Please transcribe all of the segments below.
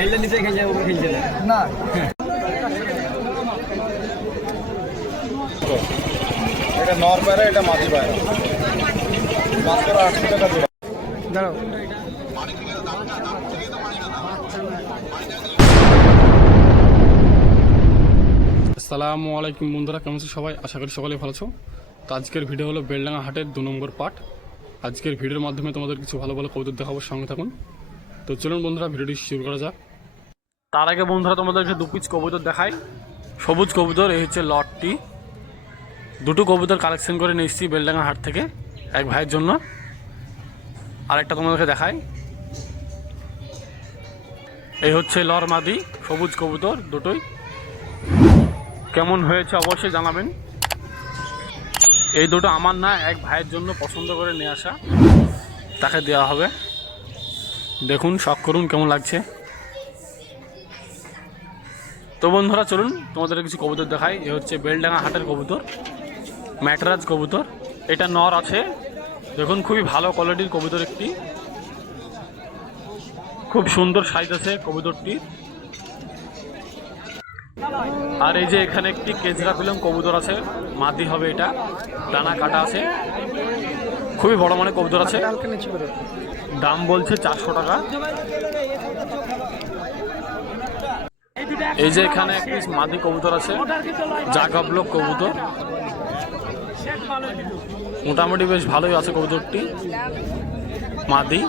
খেললে নিচে খেলছে ওপরে খেলছে না। এটা নর পায়রা, এটা মাঝি পায়রা, মাত্র 800 টাকা জোড়া। দাঁড়াও আসসালামু আলাইকুম বন্ধুরা, কেমন আছো সবাই? আশা করি সকলে ভালো আছো। তো আজকের ভিডিও হলো বেলডাঙ্গা হাটের 2 নম্বর পার্ট। আজকের ভিডিওর মাধ্যমে তোমাদের কিছু ভালো ভালো কবুতর দেখাবো, সঙ্গে থাকুন। তো চলুন বন্ধুরা, ভিডিওটি শুরু করা যাক। তার আগে বন্ধুরা তোমাদেরকে 2 পিস কবুতর দেখাই। সবুজ কবুতর, এই হচ্ছে লটটি। 2টো কবুতর কালেকশন করে নিয়ে এসেছি বেলডাঙ্গা হাট থেকে এক ভাইয়ের জন্য। আরেকটা তোমাদেরকে দেখাই, এই হচ্ছে লর মাদি সবুজ কবুতর দুটোই। কেমন হয়েছে অবশ্যই জানাবেন। এই দুটো আমার না, এক ভাইয়ের জন্য পছন্দ করে নিয়ে আসা, তাকে দেওয়া হবে। দেখুন, শখ করুন কেমন লাগছে। তো বন্ধুরা চলুন তোমাদের কিছু কবুতর দেখাই। এ হচ্ছে বেলডাঙ্গা হাটের কবুতর, ম্যাটরাজ কবুতর। এটা নর আছে, দেখুন খুবই ভালো কোয়ালিটির কবুতর একটি, খুব সুন্দর সাইজ আছে কবুতরটি। আর এই যে এখানে একটি কেজরা পিলং কবুতর আছে, মাদি হবে এটা, ডানা কাটা আছে, খুবই বড় মানে কবুতর আছে। দাম বলছে 400 টাকা। এই যে এখানে একটি মাদি কবুতর আছে, জাগাবলক কবুতর, মোটামুটি বেশ ভালোই আছে কবুতরটি, মাদি।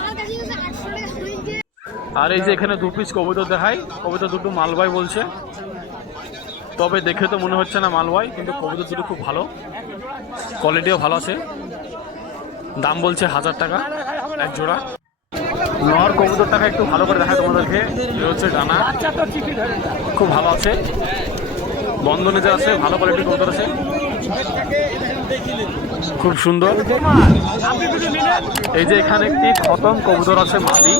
আর এই যে এখানে 2 পিস কবুতর দেখাই। কবুতর দুটো মালবাই বলছে, তবে দেখে তো মনে হচ্ছে না মালবাই, কিন্তু কবুতর দুটো খুব ভালো, কোয়ালিটিও ভালো আছে। দাম বলছে 1000 টাকা এক জোড়া। নর কবুতরটাকে একটু ভালো করে দেখায় তোমাদেরকে। এই হচ্ছে ডানা, খুব ভালো আছে, বন্ধনে যে আছে, ভালো কোয়ালিটির কবুতর আছে, খুব সুন্দর। এই যে এখানে একটি খতম কবুতর আছে মাদি।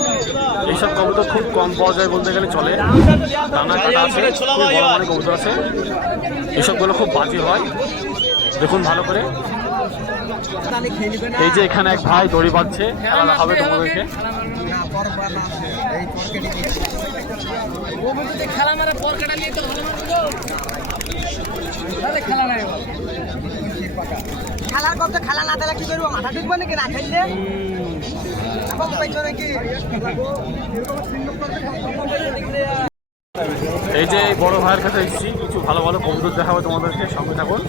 এইসব কবুতর খুব কম পাওয়া যায় বলতে গেলে চলে। ডানা কাটা আছে, খুব বড় মানে কবুতর আছে। এসবগুলো খুব বাজি হয়, দেখুন ভালো করে। এই যে এখানে এক ভাই দড়ি বাঁধছে, খেলা হবে তোমাদেরকে। খেলার করতে খেলা না দিলে কি করবো? মাথা ঢুকবো নাকি না খেললে? এই যে বড় ভাইয়ের কাছে এসেছি, কিছু ভালো ভালো কবুতর দেখাবো তোমাদেরকে, সঙ্গে থাকুন।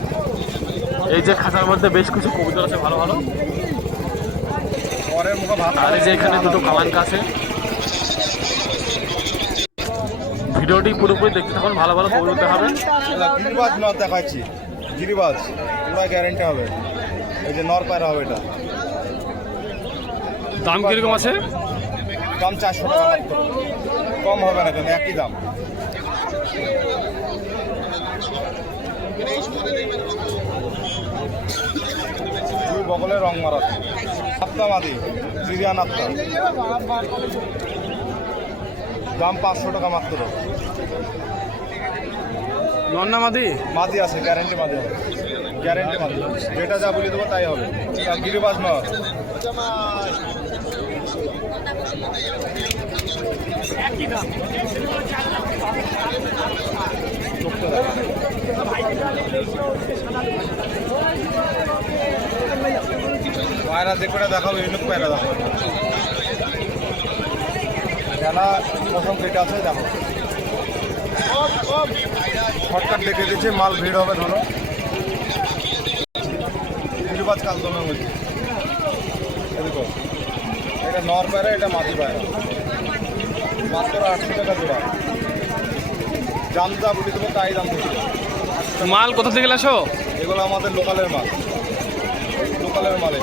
এই যে খাঁচার মধ্যে বেশ কিছু কবুতর আছে ভালো ভালো। আর এই যে এখানে 2টো কালাঙ্কা আছে। ভিডিওটি পুরোপুরি দেখতে থাকুন, ভালো ভালো কবুতর দেখাবেন। গিরিবাজ নর দেখাচ্ছি, গিরিবাজ পুরো গ্যারেন্টি হবে। এই যে নর পায়রা হবে এটা। দাম কিরকম আছে? দাম 400 টাকা মাত্র, কম হবে না, কিন্তু একই দাম। দুই বগলে রং মারা, আত্মা মাদি, সিরিয়ান আত্মা। দাম 500 টাকা মাত্র। নর না মাদি? মাদি আছে, গ্যারেন্টি মাদি হবে, গ্যারেন্টি মাদি। যেটা যা বলে দেবো তাই হবে। গিরিবাজ নর। পায়রা যে করে দেখাবো, ইউনিক পায়রা দেখাবো। খেলা প্রথম যেটা আছে দেখো, শর্টকাট দেখে দিচ্ছে, মাল ভিড় হবে ধরো। গিরিবাজ কালদমের মধ্যে এরকম। এটা নর পায়রা, এটা মাদি পায়রা, মাত্র 800 টাকা জোড়া। দাম যা বলে দেবো তাই দাম দেবো। মাল কোথা থেকে আসো? এগুলো আমাদের লোকালের মাল, লোকালের মালে।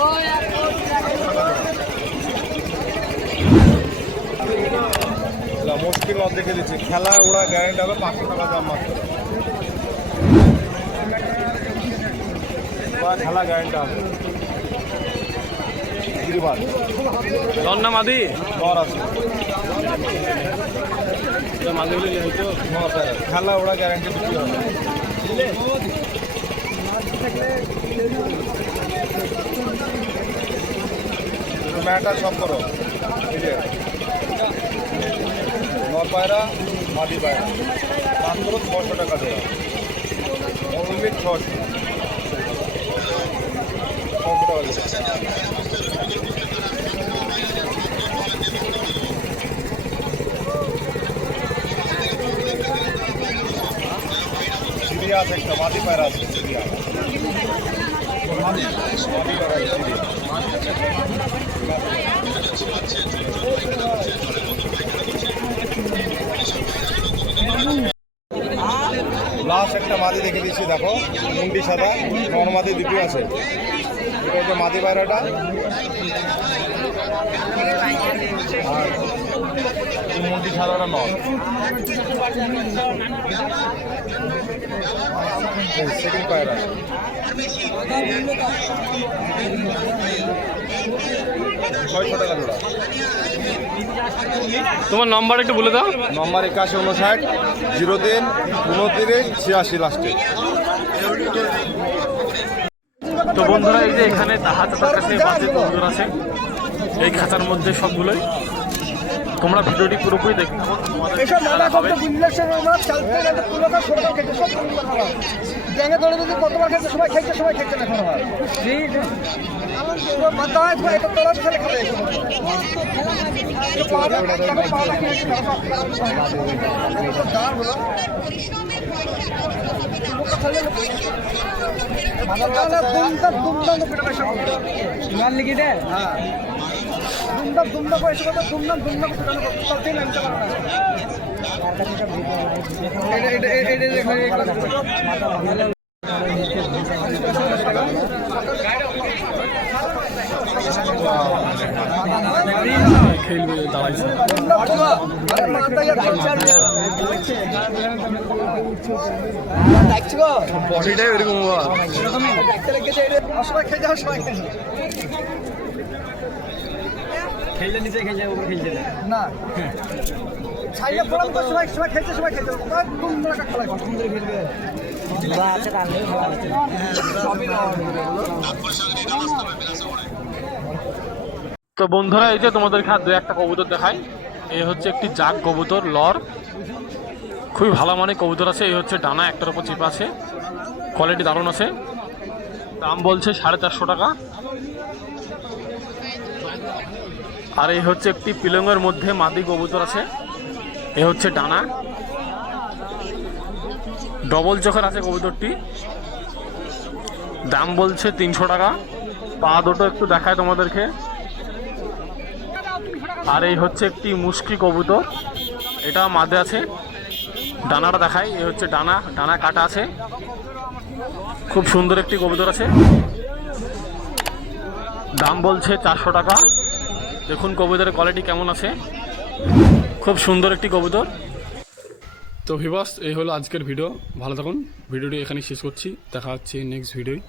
মুশকিল মাল দেখে দিচ্ছি, খেলা ওরা গ্যারেন্টি হবে, 500 টাকা দাম মাত্র। খেলা গ্যারেন্টি হবে। গিরিবাজ নর না মাদি? নর আছে, মাদি হলে হয়তো নর পায়রা, খেলা ওরা গ্যারেন্টি বিক্রি হবে। ম্যাটার সব করো। নর পায়রা মাদি পায়রা মাত্র 600 টাকা জোড়া, অনলি 600 টাকা চিড়িয়া আছে, একটা মাদি পায়রা আছে চিড়িয়া, মাদি পায়রা চিড়িয়া। লাস্ট একটা মাদি দেখে দিচ্ছি, দেখো মুন্ডি সাদা, নর্মাদি দুটি আছে। এটা হচ্ছে মাদি পায়রাটা, আর এই মুন্ডি সাদাটা নর। সেকেন্ড পায়রা 600 টাকা জোড়া। তোমার নাম্বার একটু বলে দাও। নম্বর 8159 03 29 86 লাস্টে। তো বন্ধুরা এই যে এখানে হাতের কাছে বাজে কবুতর আছে এই খাঁচার মধ্যে সবগুলোই। তোমরা ভিডিওটি পুরোপুরি দেখো, এসব নানা কত বিন্যাসের মাছ চালতে গেলে পুরোটা ছোটটা খেতে সব ব্যাঙে ধরে যদি কতবার খেতে সবাই খেতে না কোনো হয় মাথা হয় এটা তোরা ছেলে খেলে লিখি দে হ্যাঁ দুমদাম করে এসে কথা দুমদাম ফুটানো করতে নামতে পারে খেলবে দাঁড়াইছে বডিটাই এরকম সবাই খেয়ে যাও সবাই খেললে নিচে খেলছে উপরে খেলছে না ছাইলে পড়াম তো সবাই খেলছে তোমরা খেলা সুন্দর খেলবে তো বন্ধুরা এই যে তোমাদেরকে আর 2-1টা কবুতর দেখাই। এই হচ্ছে একটি জাগ কবুতর লর, খুবই ভালো মানের কবুতর আছে। এই হচ্ছে ডানা একটার উপর চিপা আছে, কোয়ালিটি দারুণ আছে। দাম বলছে 450 টাকা। আর এই হচ্ছে একটি পিলংয়ের মধ্যে মাদি কবুতর আছে। এ হচ্ছে ডানা, ডবল চোখের আছে কবুতরটি। দাম বলছে 300 টাকা। পা দুটো একটু দেখায় তোমাদেরকে। আর এই হচ্ছে একটি মুশকি কবুতর, এটা মাদে আছে। ডানাটা দেখায়, এই হচ্ছে ডানা কাটা আছে, খুব সুন্দর একটি কবুতর আছে। দাম বলছে 400 টাকা। দেখুন কবুতরের কোয়ালিটি কেমন আছে, খুব সুন্দর একটি কবুতর। তো ভিউয়ার্স এই হলো আজকের ভিডিও, ভালো থাকুন। ভিডিওটি এখানে শেষ করছি, দেখা হচ্ছে নেক্সট ভিডিওয়।